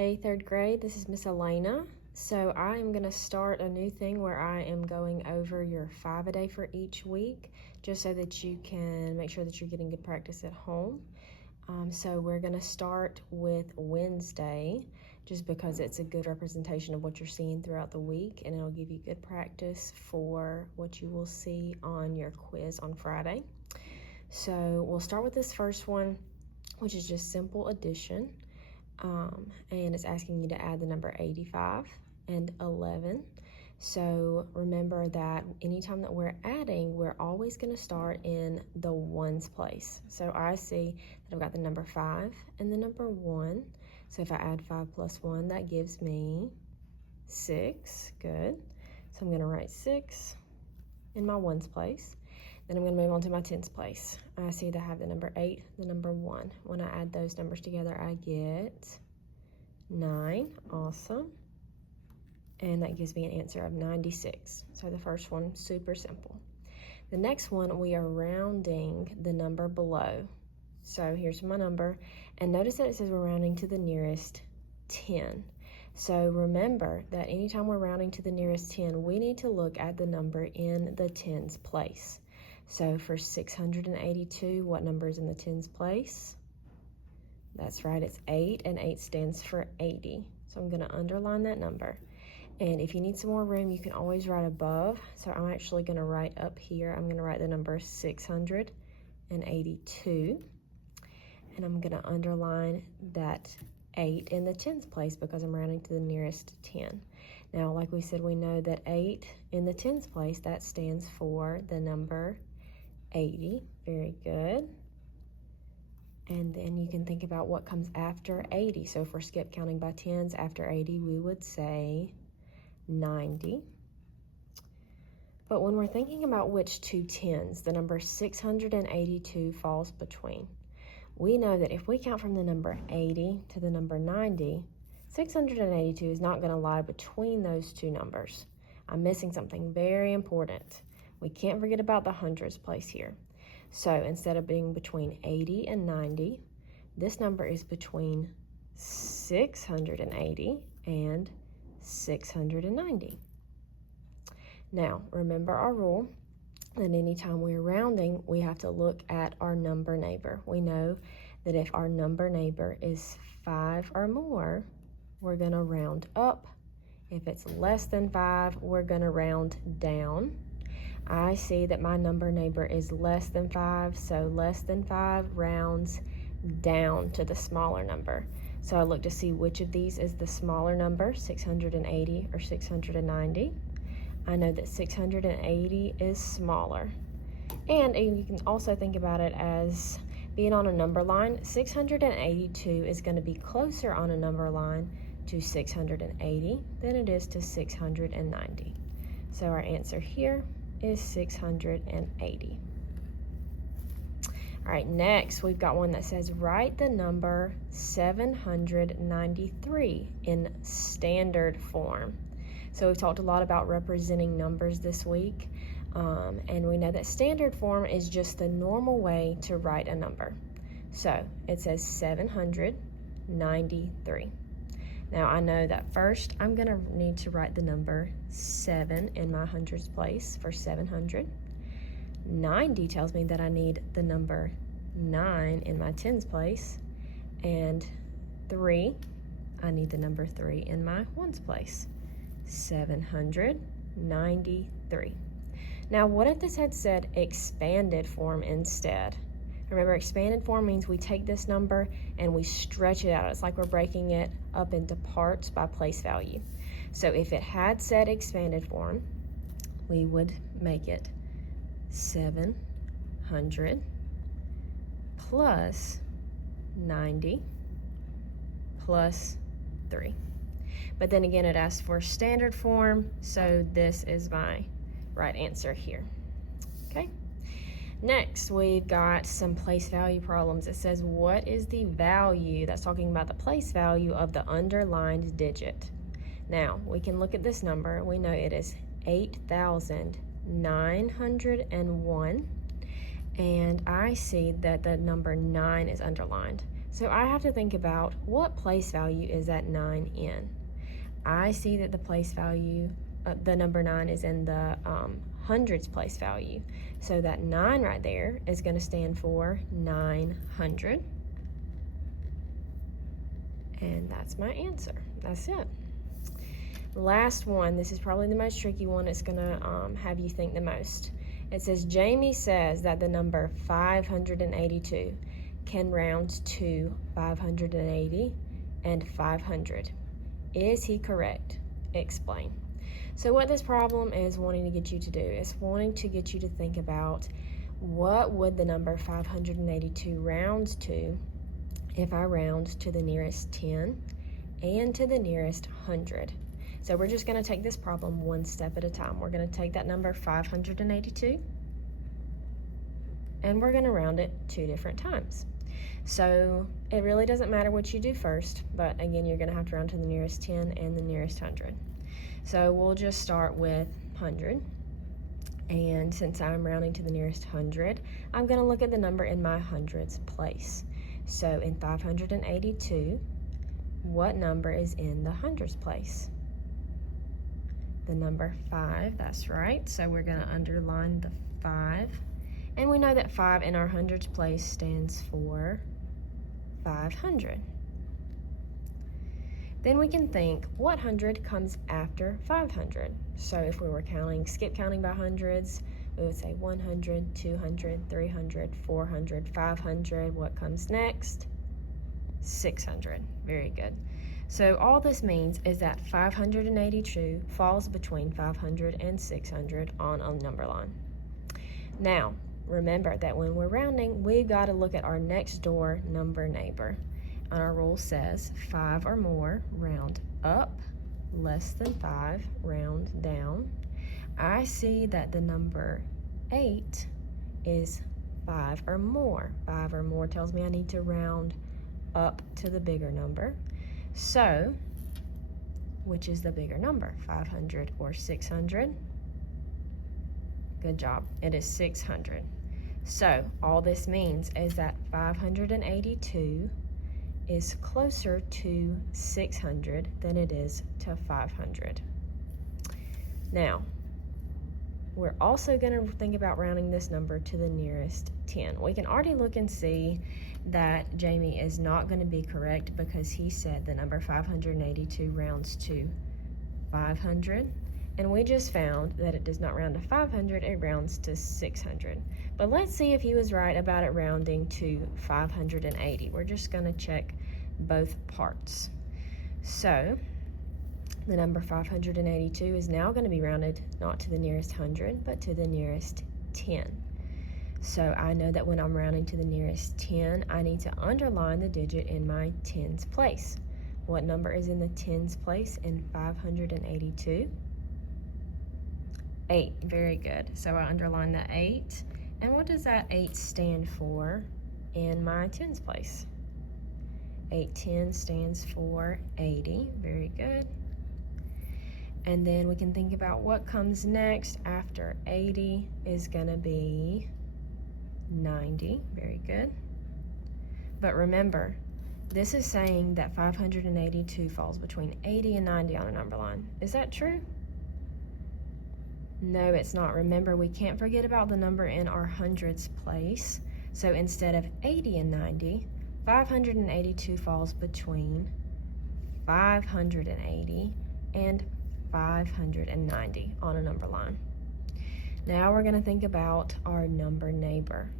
Hey, third grade, this is Miss Alaina. So I am going to start a new thing where I am going over your 5 a day for each week, just so that you can make sure that you're getting good practice at home. So we're going to start with Wednesday, just because it's a good representation of what you're seeing throughout the week, and it'll give you good practice for what you will see on your quiz on Friday. So we'll start with this first one, which is just simple addition. And it's asking you to add the number 85 and 11. So remember that anytime that we're adding, we're always going to start in the ones place. So I see that I've got the number 5 and the number 1. So if I add 5 plus 1, that gives me 6. Good. So I'm going to write 6 in my ones place. Then I'm going to move on to my tens place. I see that I have the number 8, the number 1. When I add those numbers together, I get 9. Awesome. And that gives me an answer of 96. So the first one, super simple. The next one, we are rounding the number below. So here's my number. And notice that it says we're rounding to the nearest 10. So remember that anytime we're rounding to the nearest 10, we need to look at the number in the tens place. So for 682, what number is in the tens place? That's right, it's 8, and 8 stands for 80. So I'm going to underline that number. And if you need some more room, you can always write above. So I'm actually going to write up here, I'm going to write the number 682. And I'm going to underline that 8 in the tens place because I'm rounding to the nearest 10. Now, like we said, we know that 8 in the tens place, that stands for the number 80. Very good. And then you can think about what comes after 80. So if we're skip counting by tens, after 80, we would say 90. But when we're thinking about which two tens, the number 682 falls between. We know that if we count from the number 80 to the number 90, 682 is not going to lie between those two numbers. I'm missing something very important. We can't forget about the hundreds place here. So instead of being between 80 and 90, this number is between 680 and 690. Now, remember our rule that anytime we're rounding, we have to look at our number neighbor. We know that if our number neighbor is 5 or more, we're going to round up. If it's less than 5, we're going to round down. I see that my number neighbor is less than 5, so less than 5 rounds down to the smaller number. So I look to see which of these is the smaller number, 680 or 690. I know that 680 is smaller. And you can also think about it as being on a number line. 682 is going to be closer on a number line to 680 than it is to 690. So our answer here is 680. All right, next we've got one that says write the number 793 in standard form. So we've talked a lot about representing numbers this week, and we know that standard form is just the normal way to write a number. So it says 793. Now I know that first I'm going to need to write the number 7 in my hundreds place for 700. 90 tells me that I need the number 9 in my tens place. And 3, I need the number 3 in my ones place. 793. Now what if this had said expanded form instead? Remember, expanded form means we take this number and we stretch it out. It's like we're breaking it up into parts by place value. So if it had said expanded form, we would make it 700 plus 90 plus 3. But then again, it asks for standard form, so this is my right answer here. Okay. Next, we've got some place value problems. It says, what is the value, that's talking about the place value of the underlined digit. Now, we can look at this number. We know it is 8,901. And I see that the number 9 is underlined. So I have to think about what place value is that 9 in. I see that the place value, the number 9 is in the hundreds place value. So that 9 right there is going to stand for 900. And that's my answer. That's it. Last one. This is probably the most tricky one. It's going to have you think the most. It says, Jamie says that the number 582 can round to 580 and 500. Is he correct? Explain. So what this problem is wanting to get you to do is wanting to get you to think about what would the number 582 round to if I round to the nearest 10 and to the nearest 100. So we're just going to take this problem one step at a time. We're going to take that number 582 and we're going to round it 2 different times. So it really doesn't matter what you do first, but again, you're going to have to round to the nearest 10 and the nearest 100. So we'll just start with 100. And since I'm rounding to the nearest 100, I'm going to look at the number in my hundreds place. So in 582, what number is in the hundreds place? The number 5, that's right. So we're going to underline the 5. And we know that 5 in our hundreds place stands for 500. Then we can think, what 100 comes after 500? So if we were skip counting by hundreds, we would say 100, 200, 300, 400, 500. What comes next? 600. Very good. So all this means is that 582 falls between 500 and 600 on a number line. Now, remember that when we're rounding, we've got to look at our next door number neighbor. And our rule says 5 or more, round up, less than 5, round down. I see that the number 8 is 5 or more. 5 or more tells me I need to round up to the bigger number. So, which is the bigger number, 500 or 600? Good job, it is 600. So, all this means is that 582 is closer to 600 than it is to 500. Now, we're also going to think about rounding this number to the nearest 10. We can already look and see that Jamie is not going to be correct because he said the number 582 rounds to 500. And we just found that it does not round to 500, it rounds to 600. But let's see if he was right about it rounding to 580. We're just going to check both parts. So, the number 582 is now going to be rounded not to the nearest 100, but to the nearest 10. So I know that when I'm rounding to the nearest 10, I need to underline the digit in my tens place. What number is in the tens place in 582? 8. Very good. So I underline the 8. And what does that 8 stand for in my tens place? 810 stands for 80. Very good. And then we can think about what comes next after 80 is going to be 90. Very good. But remember, this is saying that 582 falls between 80 and 90 on a number line. Is that true? No, it's not. Remember, we can't forget about the number in our hundreds place. So instead of 80 and 90, 582 falls between 580 and 590 on a number line. Now we're going to think about our number neighbor.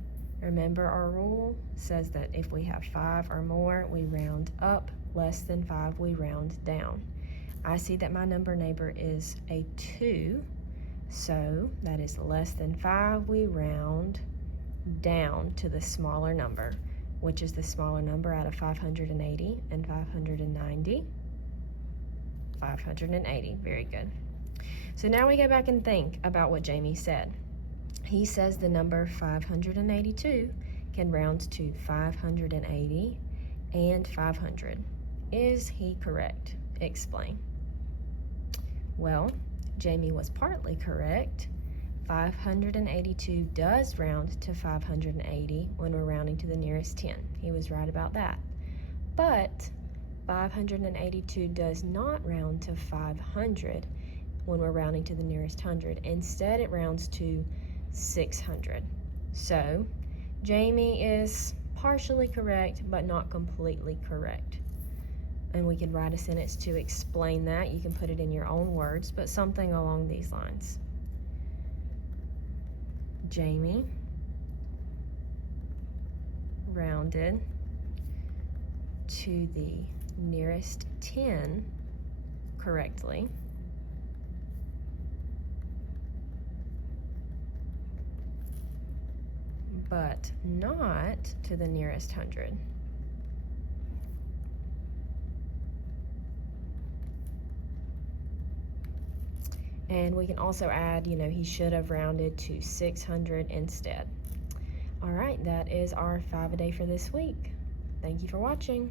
Remember, our rule says that if we have 5 or more, we round up. Less than 5, we round down. I see that my number neighbor is a 2, so that is less than 5. We round down to the smaller number, which is the smaller number out of 580 and 590. 580. Very good. So now we go back and think about what Jamie said. He says the number 582 can round to 580 and 500. Is he correct? Explain. Well, Jamie was partly correct. 582 does round to 580 when we're rounding to the nearest 10. He was right about that. But 582 does not round to 500 when we're rounding to the nearest hundred. Instead, it rounds to 600. So Jamie is partially correct, but not completely correct. And we can write a sentence to explain that. You can put it in your own words, but something along these lines. Jamie rounded to the nearest 10 correctly, but not to the nearest 100. And we can also add, he should have rounded to 600 instead. All right, that is our 5 a day for this week. Thank you for watching.